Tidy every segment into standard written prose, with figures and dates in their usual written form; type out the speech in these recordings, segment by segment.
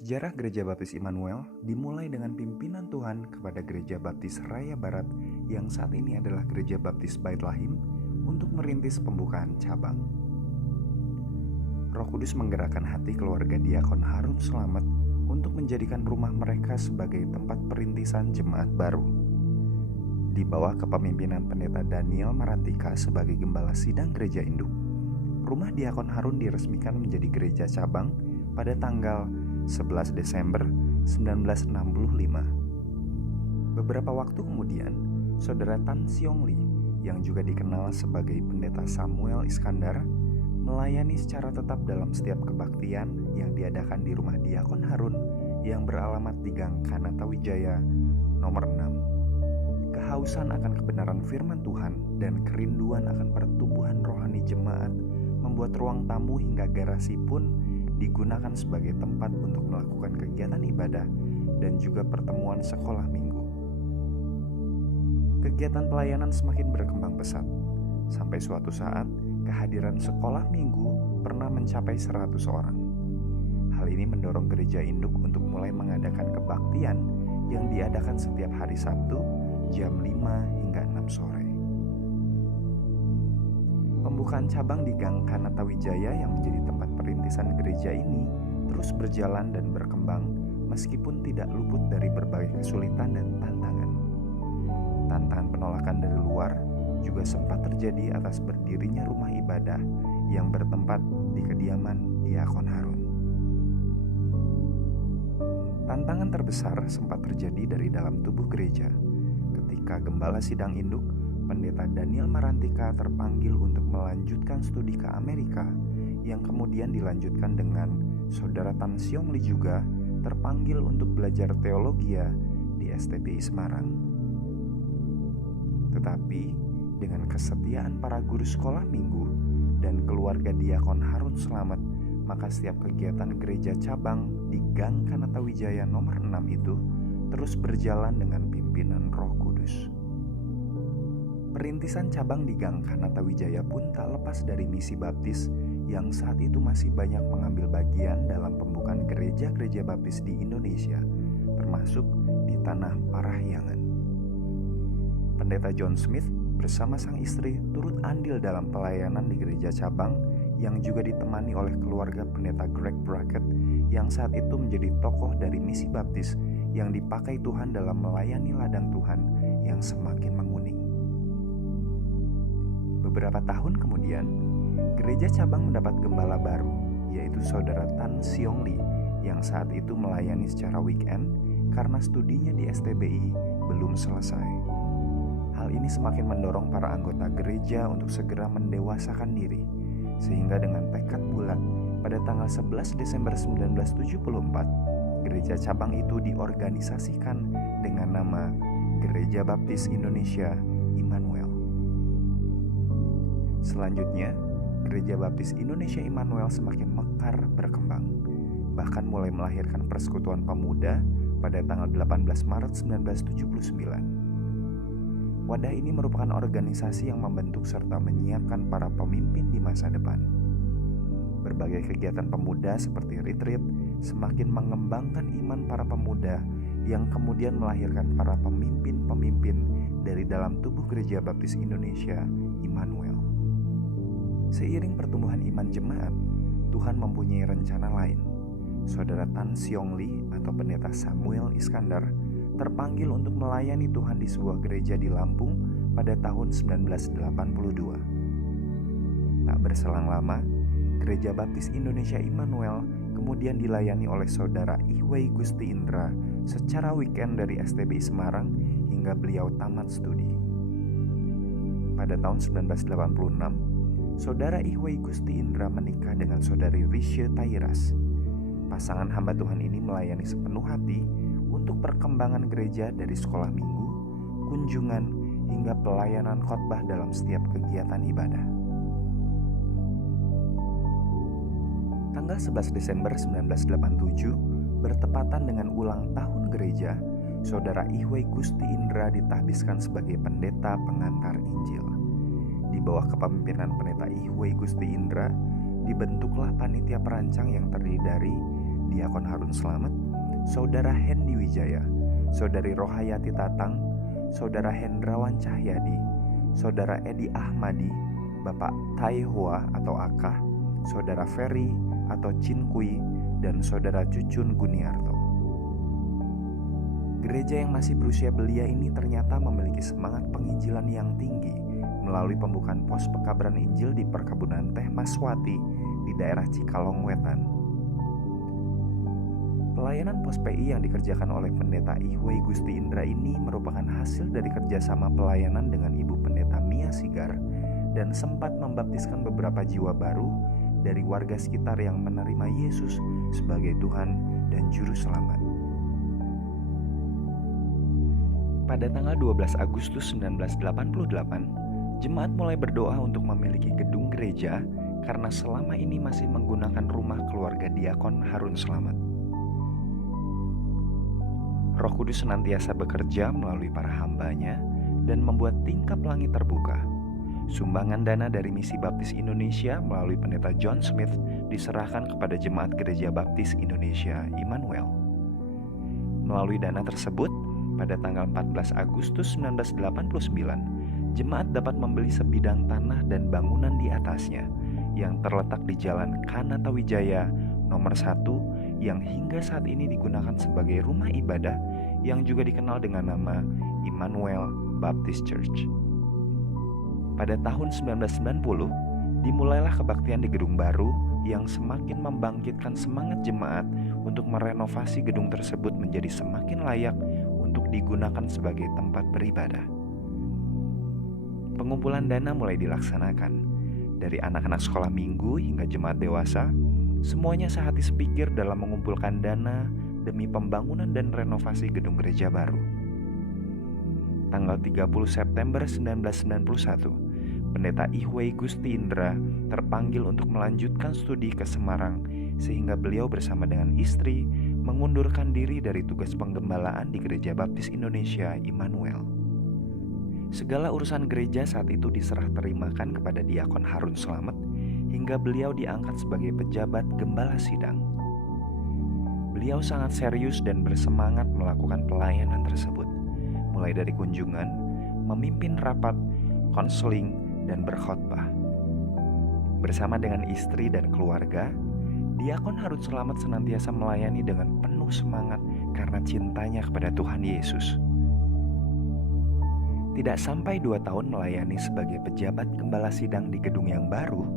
Sejarah Gereja Baptis Immanuel dimulai dengan pimpinan Tuhan kepada Gereja Baptis Raya Barat yang saat ini adalah Gereja Baptis Bait Lahim untuk merintis pembukaan cabang. Roh Kudus menggerakkan hati keluarga diakon Harun Slamet untuk menjadikan rumah mereka sebagai tempat perintisan jemaat baru. Di bawah kepemimpinan Pendeta Daniel Marantika sebagai Gembala Sidang Gereja Induk, rumah diakon Harun diresmikan menjadi gereja cabang pada tanggal 11 Desember 1965. Beberapa waktu kemudian, Saudara Tan Siong Lee yang juga dikenal sebagai Pendeta Samuel Iskandar melayani secara tetap dalam setiap kebaktian yang diadakan di rumah diakon Harun yang beralamat di Gang Kanatawijaya nomor 6. Kehausan akan kebenaran firman Tuhan dan kerinduan akan pertumbuhan rohani jemaat membuat ruang tamu hingga garasi pun digunakan sebagai tempat untuk melakukan kegiatan ibadah dan juga pertemuan sekolah minggu. Kegiatan pelayanan semakin berkembang pesat, sampai suatu saat kehadiran sekolah minggu pernah mencapai 100 orang. Hal ini mendorong gereja induk untuk mulai mengadakan kebaktian yang diadakan setiap hari Sabtu jam 5 hingga 6 sore. Pembukaan cabang di Gang Kanatawijaya yang menjadi tempat perintisan gereja ini terus berjalan dan berkembang meskipun tidak luput dari berbagai kesulitan dan tantangan. Tantangan penolakan dari luar juga sempat terjadi atas berdirinya rumah ibadah yang bertempat di kediaman diakon Harun. Tantangan terbesar sempat terjadi dari dalam tubuh gereja ketika Gembala Sidang Induk Pendeta Daniel Marantika terpanggil untuk melanjutkan studi ke Amerika yang kemudian dilanjutkan dengan Saudara Tan Siong Lee juga terpanggil untuk belajar teologi di STBI Semarang. Tetapi dengan kesetiaan para guru sekolah minggu dan keluarga diakon Harun Slamet, maka setiap kegiatan gereja cabang di Gang Kanatawijaya nomor 6 itu terus berjalan dengan pimpinan Roh Kudus. Perintisan cabang di Gang Kanatawijaya pun tak lepas dari misi baptis yang saat itu masih banyak mengambil bagian dalam pembukaan gereja-gereja baptis di Indonesia, termasuk di Tanah Parahyangan. Pendeta John Smith bersama sang istri turut andil dalam pelayanan di gereja cabang yang juga ditemani oleh keluarga Pendeta Greg Brackett yang saat itu menjadi tokoh dari misi baptis yang dipakai Tuhan dalam melayani ladang Tuhan yang semakin menguning. Beberapa tahun kemudian, gereja cabang mendapat gembala baru, yaitu Saudara Tan Siong Lee yang saat itu melayani secara weekend karena studinya di STBI belum selesai. Hal ini semakin mendorong para anggota gereja untuk segera mendewasakan diri, sehingga dengan tekad bulat pada tanggal 11 Desember 1974, gereja cabang itu diorganisasikan dengan nama Gereja Baptis Indonesia Immanuel. Selanjutnya, Gereja Baptis Indonesia Immanuel semakin mekar berkembang, bahkan mulai melahirkan Persekutuan Pemuda pada tanggal 18 Maret 1979. Wadah ini merupakan organisasi yang membentuk serta menyiapkan para pemimpin di masa depan. Berbagai kegiatan pemuda seperti retreat semakin mengembangkan iman para pemuda yang kemudian melahirkan para pemimpin-pemimpin dari dalam tubuh Gereja Baptis Indonesia Immanuel. Seiring pertumbuhan iman jemaat, Tuhan mempunyai rencana lain. Saudara Tan Siong Lee atau Pendeta Samuel Iskandar terpanggil untuk melayani Tuhan di sebuah gereja di Lampung pada tahun 1982. Tak berselang lama, Gereja Baptis Indonesia Immanuel kemudian dilayani oleh Saudara Ihwei Gusti Indra secara weekend dari STBI Semarang hingga beliau tamat studi. Pada tahun 1986, Saudara Ihwei Gusti Indra menikah dengan Saudari Rishe Tairas. Pasangan hamba Tuhan ini melayani sepenuh hati untuk perkembangan gereja dari sekolah minggu, kunjungan, hingga pelayanan khotbah dalam setiap kegiatan ibadah. Tanggal 11 Desember 1987 bertepatan dengan ulang tahun gereja, Saudara Ihwei Gusti Indra ditahbiskan sebagai pendeta pengantar Injil. Di bawah kepemimpinan Pendeta Ihwei Gusti Indra, dibentuklah panitia perancang yang terdiri dari Diakon Harun Slamet, Saudara Hendi Wijaya, Saudari Rohayati Tatang, Saudara Hendrawan Cahyadi, Saudara Edi Ahmadi, Bapak Taihua atau Akah, Saudara Ferry atau Cinkui, dan Saudara Cucun Guniarto. Gereja yang masih berusia belia ini ternyata memiliki semangat penginjilan yang tinggi melalui pembukaan pos pekabaran Injil di perkebunan teh Maswati di daerah Cikalong Wetan. Pelayanan pos PI yang dikerjakan oleh Pendeta Ihwei Gusti Indra ini merupakan hasil dari kerjasama pelayanan dengan Ibu Pendeta Mia Sigar dan sempat membaptiskan beberapa jiwa baru dari warga sekitar yang menerima Yesus sebagai Tuhan dan Juru Selamat. Pada tanggal 12 Agustus 1988, jemaat mulai berdoa untuk memiliki gedung gereja karena selama ini masih menggunakan rumah keluarga Diakon Harun Slamet. Roh Kudus senantiasa bekerja melalui para hambanya dan membuat tingkap langit terbuka. Sumbangan dana dari Misi Baptis Indonesia melalui Pendeta John Smith diserahkan kepada Jemaat Gereja Baptis Indonesia Immanuel. Melalui dana tersebut, pada tanggal 14 Agustus 1989, jemaat dapat membeli sebidang tanah dan bangunan di atasnya yang terletak di Jalan Kanata Wijaya nomor 1 yang hingga saat ini digunakan sebagai rumah ibadah yang juga dikenal dengan nama Immanuel Baptist Church. Pada tahun 1990, dimulailah kebaktian di gedung baru yang semakin membangkitkan semangat jemaat untuk merenovasi gedung tersebut menjadi semakin layak untuk digunakan sebagai tempat beribadah. Pengumpulan dana mulai dilaksanakan. Dari anak-anak sekolah minggu hingga jemaat dewasa, semuanya sehati sepikir dalam mengumpulkan dana demi pembangunan dan renovasi gedung gereja baru. Tanggal 30 September 1991, Pendeta Ihwei Gusti Indra terpanggil untuk melanjutkan studi ke Semarang sehingga beliau bersama dengan istri mengundurkan diri dari tugas penggembalaan di Gereja Baptis Indonesia Immanuel. Segala urusan gereja saat itu diserah terimakan kepada Diakon Harun Slamet hingga beliau diangkat sebagai pejabat gembala sidang. Beliau sangat serius dan bersemangat melakukan pelayanan tersebut, mulai dari kunjungan, memimpin rapat, konseling, dan berkhotbah. Bersama dengan istri dan keluarga, Diakon Harun Slamet senantiasa melayani dengan penuh semangat karena cintanya kepada Tuhan Yesus. Tidak sampai 2 tahun melayani sebagai pejabat gembala sidang di gedung yang baru,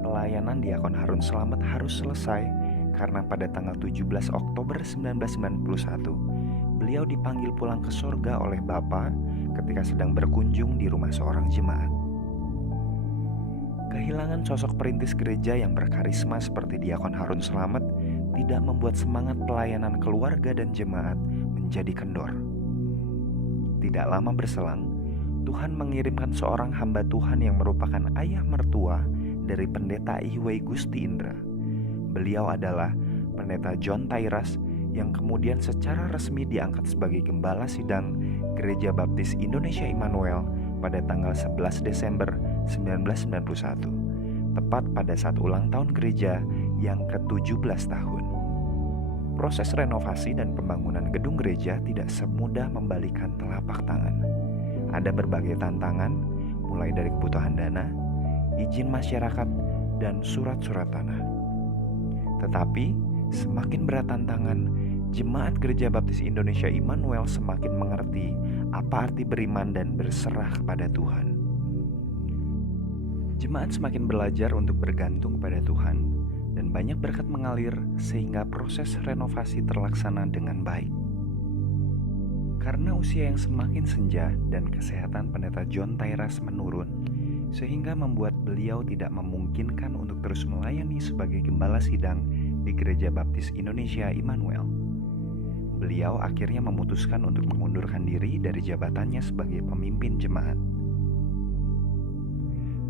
pelayanan Diakon Harun Slamet harus selesai karena pada tanggal 17 Oktober 1991, beliau dipanggil pulang ke surga oleh Bapa ketika sedang berkunjung di rumah seorang jemaat. Kehilangan sosok perintis gereja yang berkarisma seperti Diakon Harun Slamet tidak membuat semangat pelayanan keluarga dan jemaat menjadi kendor. Tidak lama berselang, Tuhan mengirimkan seorang hamba Tuhan yang merupakan ayah mertua dari Pendeta Ihwei Gusti Indra. Beliau adalah Pendeta John Tairas yang kemudian secara resmi diangkat sebagai gembala sidang Gereja Baptis Indonesia Immanuel pada tanggal 11 Desember 1991, tepat pada saat ulang tahun gereja yang ke-17 tahun. Proses renovasi dan pembangunan gedung gereja tidak semudah membalikan telapak tangan. Ada berbagai tantangan, mulai dari kebutuhan dana, izin masyarakat, dan surat-surat tanah. Tetapi, semakin berat tantangan, Jemaat Gereja Baptis Indonesia Immanuel semakin mengerti apa arti beriman dan berserah kepada Tuhan. Jemaat semakin belajar untuk bergantung kepada Tuhan, dan banyak berkat mengalir sehingga proses renovasi terlaksana dengan baik. Karena usia yang semakin senja dan kesehatan Pendeta John Tairas menurun, sehingga membuat beliau tidak memungkinkan untuk terus melayani sebagai gembala sidang di Gereja Baptis Indonesia Immanuel. Beliau akhirnya memutuskan untuk mengundurkan diri dari jabatannya sebagai pemimpin jemaat.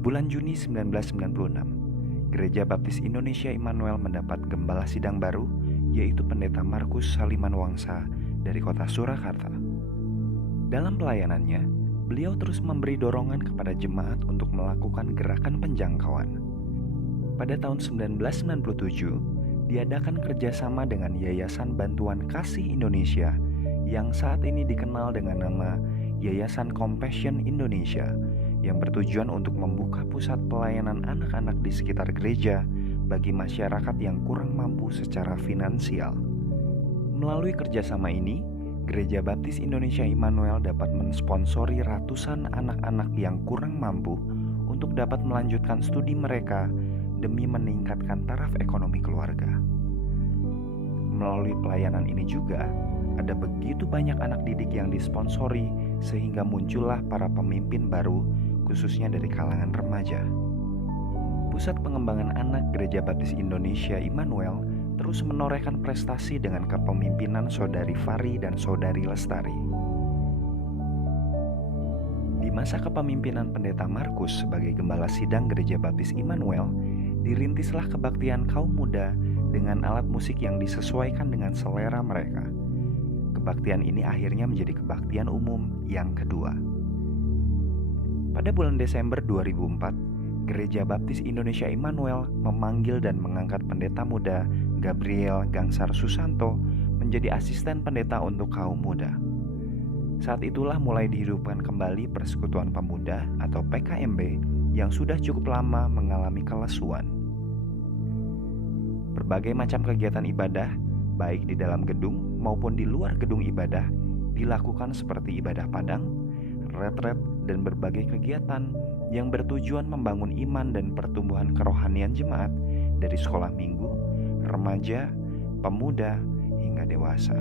Bulan Juni 1996, Gereja Baptis Indonesia Immanuel mendapat gembala sidang baru, yaitu Pendeta Markus Saliman Wangsa dari kota Surakarta. Dalam pelayanannya, beliau terus memberi dorongan kepada jemaat untuk melakukan gerakan penjangkauan. Pada tahun 1997, diadakan kerjasama dengan Yayasan Bantuan Kasih Indonesia yang saat ini dikenal dengan nama Yayasan Compassion Indonesia, yang bertujuan untuk membuka pusat pelayanan anak-anak di sekitar gereja bagi masyarakat yang kurang mampu secara finansial. Melalui kerjasama ini, Gereja Baptis Indonesia Immanuel dapat mensponsori ratusan anak-anak yang kurang mampu untuk dapat melanjutkan studi mereka demi meningkatkan taraf ekonomi keluarga. Melalui pelayanan ini juga, ada begitu banyak anak didik yang disponsori sehingga muncullah para pemimpin baru, khususnya dari kalangan remaja. Pusat Pengembangan Anak Gereja Baptis Indonesia Immanuel terus menorehkan prestasi dengan kepemimpinan Saudari Fari dan Saudari Lestari. Di masa kepemimpinan Pendeta Markus sebagai Gembala Sidang Gereja Baptis Immanuel, dirintislah kebaktian kaum muda dengan alat musik yang disesuaikan dengan selera mereka. Kebaktian ini akhirnya menjadi kebaktian umum yang kedua. Pada bulan Desember 2004, Gereja Baptis Indonesia Immanuel memanggil dan mengangkat pendeta muda Gabriel Gangsar Susanto menjadi asisten pendeta untuk kaum muda. Saat itulah mulai dihidupkan kembali Persekutuan Pemuda atau PKMB yang sudah cukup lama mengalami kelesuan. Berbagai macam kegiatan ibadah, baik di dalam gedung maupun di luar gedung ibadah, dilakukan seperti ibadah padang, retret, dan berbagai kegiatan yang bertujuan membangun iman dan pertumbuhan kerohanian jemaat dari sekolah minggu, remaja, pemuda, hingga dewasa.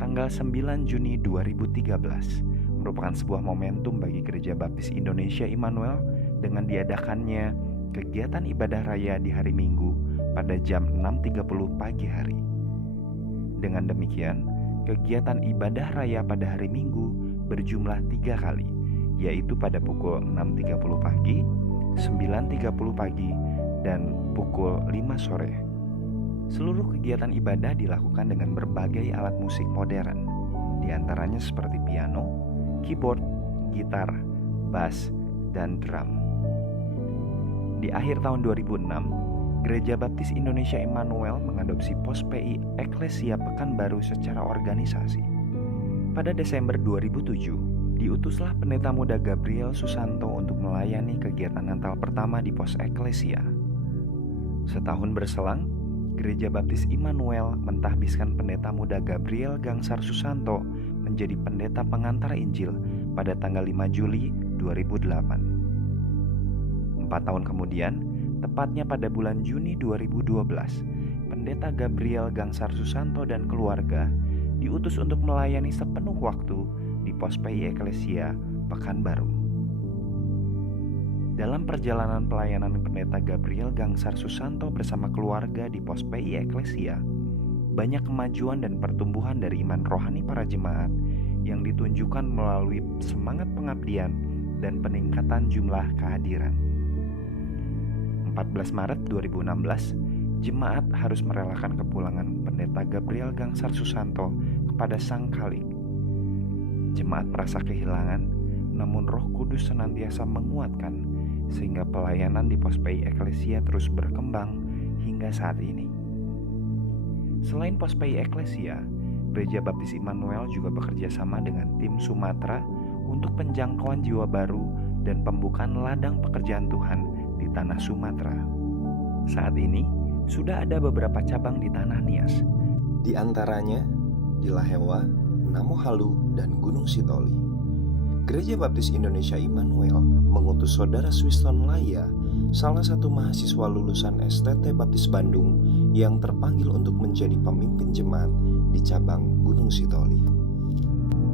Tanggal 9 Juni 2013 merupakan sebuah momentum bagi Gereja Baptis Indonesia Immanuel dengan diadakannya kegiatan ibadah raya di hari Minggu pada jam 6.30 pagi hari. Dengan demikian, kegiatan ibadah raya pada hari Minggu berjumlah 3 kali, yaitu pada pukul 6.30 pagi, 9.30 pagi, dan pukul 5 sore. Seluruh kegiatan ibadah dilakukan dengan berbagai alat musik modern, di antaranya seperti piano, keyboard, gitar, bass, dan drum. Di akhir tahun 2006, Gereja Baptis Indonesia Immanuel mengadopsi pos PI Eklesia Pekanbaru secara organisasi. Pada Desember 2007, diutuslah pendeta muda Gabriel Susanto untuk melayani kegiatan Natal pertama di pos Eklesia. Setahun berselang, Gereja Baptis Immanuel mentahbiskan pendeta muda Gabriel Gangsar Susanto menjadi pendeta pengantar Injil pada tanggal 5 Juli 2008. 4 tahun kemudian, tepatnya pada bulan Juni 2012, Pendeta Gabriel Gangsar Susanto dan keluarga diutus untuk melayani sepenuh waktu di pos PI Eklesia Pekanbaru. Dalam perjalanan pelayanan Pendeta Gabriel Gangsar Susanto bersama keluarga di pos PI Eklesia, banyak kemajuan dan pertumbuhan dari iman rohani para jemaat yang ditunjukkan melalui semangat pengabdian dan peningkatan jumlah kehadiran. 14 Maret 2016, jemaat harus merelakan kepulangan Pendeta Gabriel Gangsar Susanto kepada Sang Khalik. Jemaat merasa kehilangan, namun Roh Kudus senantiasa menguatkan sehingga pelayanan di pos PI Eklesia terus berkembang hingga saat ini. Selain pos PI Eklesia, Gereja Baptis Immanuel juga bekerja sama dengan tim Sumatera untuk penjangkauan jiwa baru dan pembukaan ladang pekerjaan Tuhan di tanah Sumatera. Saat ini sudah ada beberapa cabang di tanah Nias, di antaranya di Lahewa, Namohalu, dan Gunung Sitoli. Gereja Baptis Indonesia Immanuel mengutus Saudara Swiston Laya, salah satu mahasiswa lulusan STT Baptis Bandung yang terpanggil untuk menjadi pemimpin jemaat di cabang Gunung Sitoli.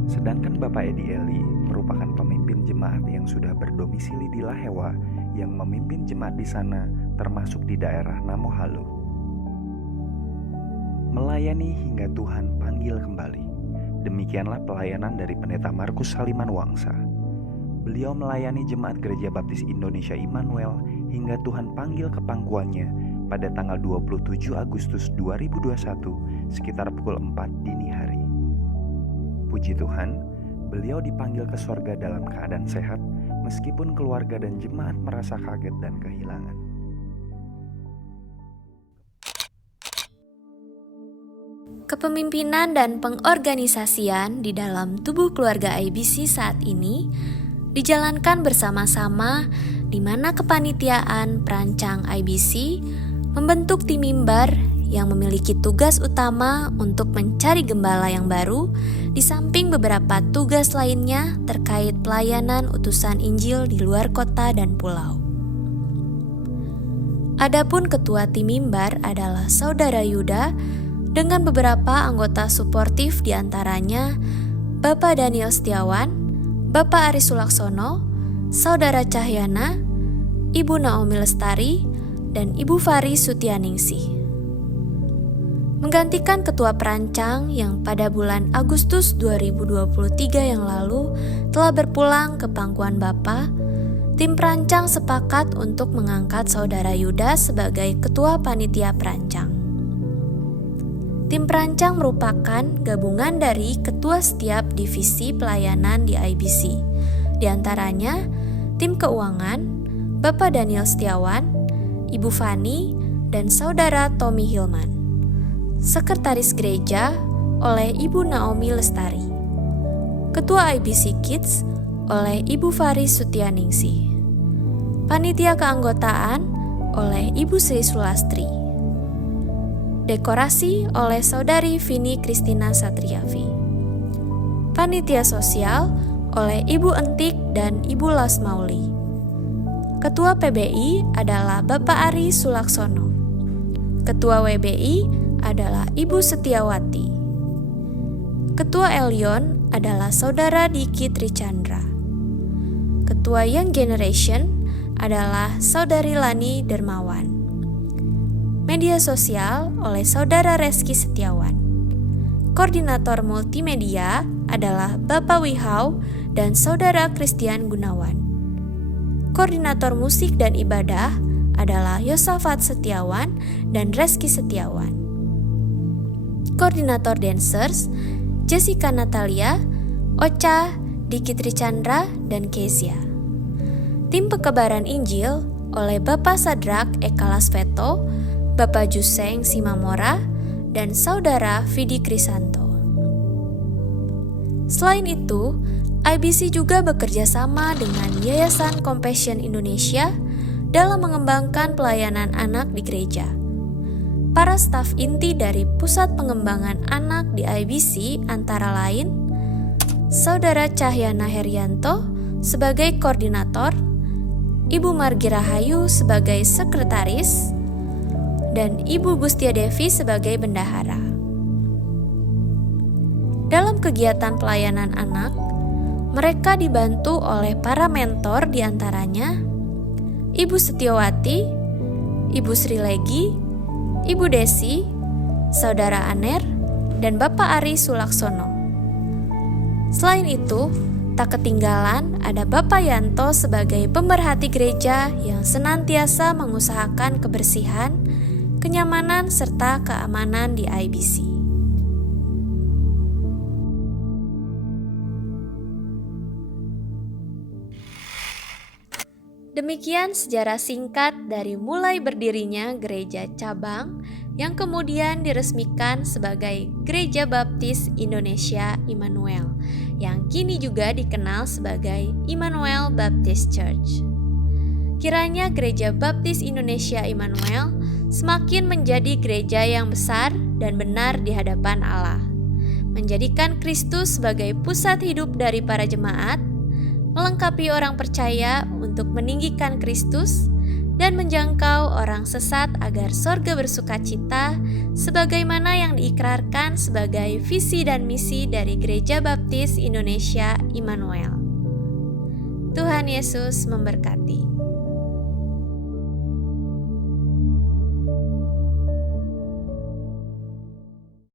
Sedangkan Bapak Edi Eli merupakan pemimpin jemaat yang sudah berdomisili di Lahewa yang memimpin jemaat di sana termasuk di daerah Namohalu. Melayani hingga Tuhan panggil kembali. Demikianlah pelayanan dari Pendeta Markus Saliman Wangsa. Beliau melayani jemaat Gereja Baptis Indonesia Immanuel hingga Tuhan panggil ke pangkuannya pada tanggal 27 Agustus 2021 sekitar pukul 4 dini hari. Puji Tuhan, beliau dipanggil ke sorga dalam keadaan sehat meskipun keluarga dan jemaat merasa kaget dan kehilangan. Kepemimpinan dan pengorganisasian di dalam tubuh keluarga IBC saat ini dijalankan bersama-sama, di mana kepanitiaan perancang IBC membentuk tim mimbar yang memiliki tugas utama untuk mencari gembala yang baru, di samping beberapa tugas lainnya terkait pelayanan utusan Injil di luar kota dan pulau. Adapun ketua tim mimbar adalah Saudara Yuda dengan beberapa anggota suportif diantaranya Bapak Daniel Setiawan, Bapak Ari Sulaksono, Saudara Cahyana, Ibu Naomi Lestari, dan Ibu Fari Sutianingsih. Menggantikan ketua perancang yang pada bulan Agustus 2023 yang lalu telah berpulang ke pangkuan Bapa, tim perancang sepakat untuk mengangkat Saudara Yuda sebagai ketua panitia perancang. Tim perancang merupakan gabungan dari ketua setiap divisi pelayanan di IBC, di antaranya tim keuangan, Bapak Daniel Setiawan, Ibu Fani, dan Saudara Tommy Hilman. Sekretaris gereja oleh Ibu Naomi Lestari. Ketua IBC Kids oleh Ibu Fari Sutianingsih. Panitia keanggotaan oleh Ibu Sri Sulastri. Dekorasi oleh Saudari Vini Kristina Satriavi. Panitia sosial oleh Ibu Entik dan Ibu Lasmauli. Ketua PBI adalah Bapak Ari Sulaksono. Ketua WBI adalah Ibu Setiawati. Ketua Elion adalah Saudara Diki Trichandra. Ketua Young Generation adalah Saudari Lani Dermawan. Media sosial oleh Saudara Reski Setiawan. Koordinator multimedia adalah Bapak Wihau dan Saudara Christian Gunawan. Koordinator musik dan ibadah adalah Yosafat Setiawan dan Reski Setiawan. Koordinator dancers Jessica Natalia, Ocha, Diki Trichandra, dan Kezia. Tim pekebaran Injil oleh Bapak Sadrak Eka Lasveto, Bapak Juseng Simamora, dan Saudara Vidi Krisanto. Selain itu, IBC juga bekerja sama dengan Yayasan Compassion Indonesia dalam mengembangkan pelayanan anak di gereja. Para staf inti dari Pusat Pengembangan Anak di IBC antara lain Saudara Cahyana Herianto sebagai koordinator, Ibu Margi Rahayu sebagai sekretaris, dan Ibu Gustia Devi sebagai bendahara. Dalam kegiatan pelayanan anak, mereka dibantu oleh para mentor diantaranya Ibu Setiawati, Ibu Sri Legi, Ibu Desi, Saudara Aner, dan Bapak Ari Sulaksono. Selain itu, tak ketinggalan ada Bapak Yanto sebagai pemerhati gereja yang senantiasa mengusahakan kebersihan, kenyamanan, serta keamanan di IBC. Demikian sejarah singkat dari mulai berdirinya gereja cabang yang kemudian diresmikan sebagai Gereja Baptis Indonesia Immanuel, yang kini juga dikenal sebagai Immanuel Baptist Church. Kiranya Gereja Baptis Indonesia Immanuel semakin menjadi gereja yang besar dan benar di hadapan Allah, menjadikan Kristus sebagai pusat hidup dari para jemaat, melengkapi orang percaya untuk meninggikan Kristus, dan menjangkau orang sesat agar sorga bersukacita, sebagaimana yang diikrarkan sebagai visi dan misi dari Gereja Baptis Indonesia Immanuel. Tuhan Yesus memberkati.